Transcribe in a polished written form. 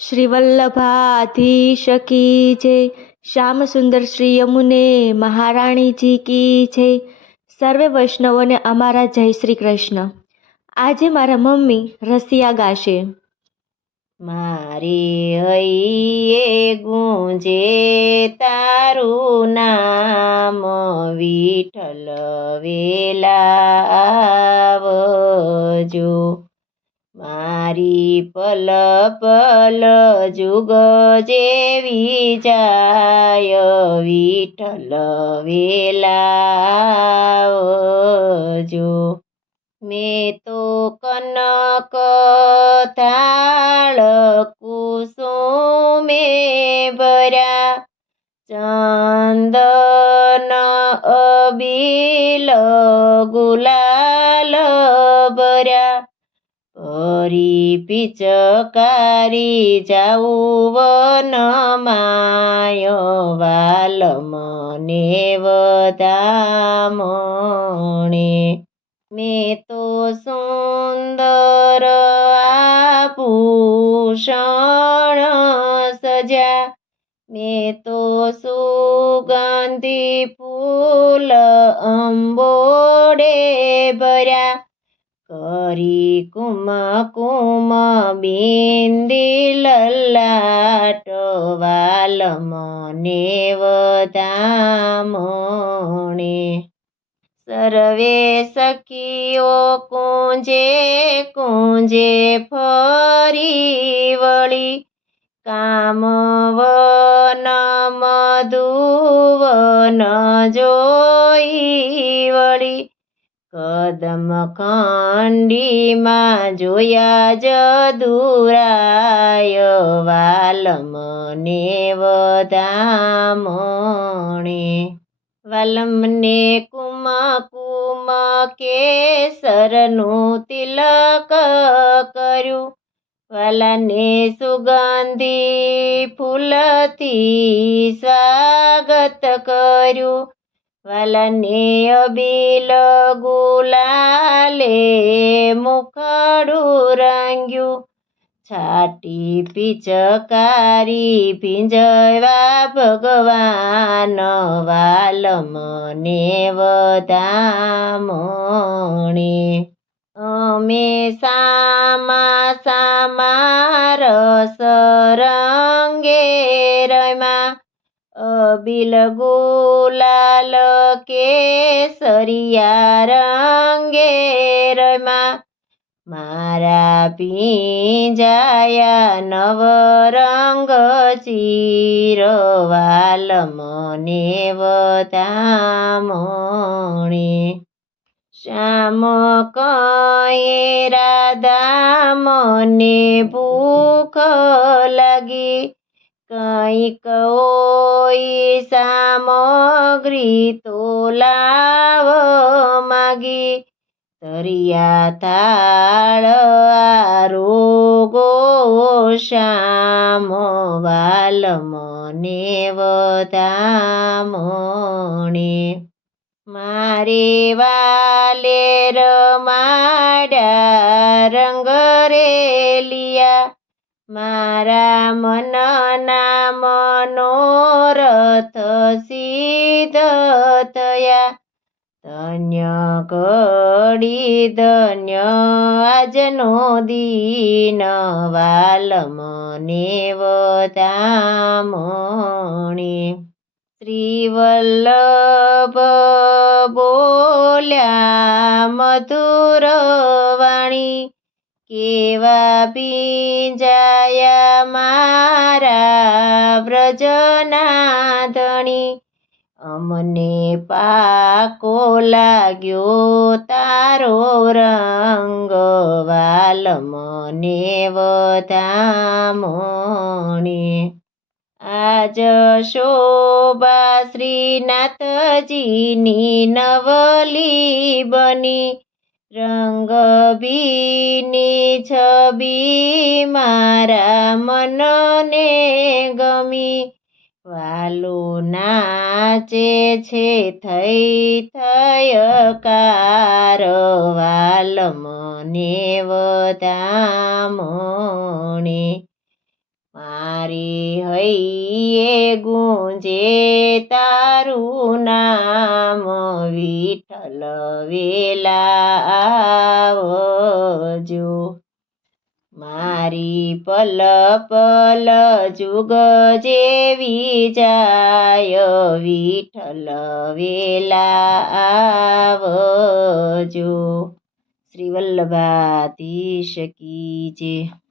श्री वल्लभाधीश की जय। श्याम सुंदर श्री यमुने મહારાણી જી કી જય। સર્વે વૈષ્ણવોને અમારા જય શ્રી કૃષ્ણ। આજે મારા મમ્મી રસિયા ગાશે। મારે હૈયે ગુંજે તારું નામ, વિઠ્ઠલ વેલા આવજો। મારી પલ પલ જુગ જેવી જાય, વિઠ્ઠલ વેલા આવજો। મેં તો કનક થાળ કુસુમે ભર્યા, ચંદન અબીલ ગુલાલ ભર્યા, કરી પિચકારી જાઉં વનમાય, વાલ મને વધામણે। મેં તો સુંદર આભૂષણ સજ્યા, મેં તો સુગંધી ફૂલ અંબોડે ભર્યા, કરી કુમકુમ બિંદી લલાટ, વાલ મને વધામણે। સર્વે સખીઓ કુંજે કુંજે ફરી વળી, કામવન મધુવન જોઈ વળી, કદમ ખંડીમાં જોયા જદુરાય, વાલ મને વધામણે। વાલમને કુમકુમ કેસરનું તિલક કર્યું, વાલાને સુગંધી ફૂલથી સ્વાગત કર્યું, વાલાને અબીલ ગુલાલે મુખડું રંગ્યું, છાટી પિચકારી ભીંજવા ભગવાન, વાલ મને વધામણે। અમે સામા સામા રસ રંગે રમ્યા, અબીલ ગુલાલ કેસરિયા રંગે રમ્યા, મારા પીંજાયા નવરંગ ચીર, વાલ મને વધામણે। શ્યામ કહે રાધા મને ભૂખ લાગી, કંઈક હોય સામગ્રી તો લાવ માગી, તરિયા થાળ આરોગો શ્યામ, વાલ મને વધામણે। મારે વાલે રમાડ્યા રંગ રેલિયા, મારા મનના મનોરથ સિદ્ધ થયા, ધન્ય ઘડી ધન્ય આજનો દીન, વાલ મને વધામણે। શ્રી વલ્લભ બોલ્યા મધુર વાણી, કેવા ભીંજાયા મારા વ્રજના ધણી, અમને પાકો લાગ્યો તારો રંગ, વાલ મને વધામણે। આજ શોભા શ્રીનાથજીની નવલી બની, રંગ ભીની છબી મારા મનને ગમી, વાલો નાચે છે થઈ થયકાર, વાલ મને વધામણે। મારી હૈયે ગુંજે તારું નામ વિઠ્ઠલ વેલા આવજો. મારી પલ પલ જુગ જેવી જાય વિઠ્ઠલ વેલા આવજો. શ્રી વલ્લભાધીશ કી જય.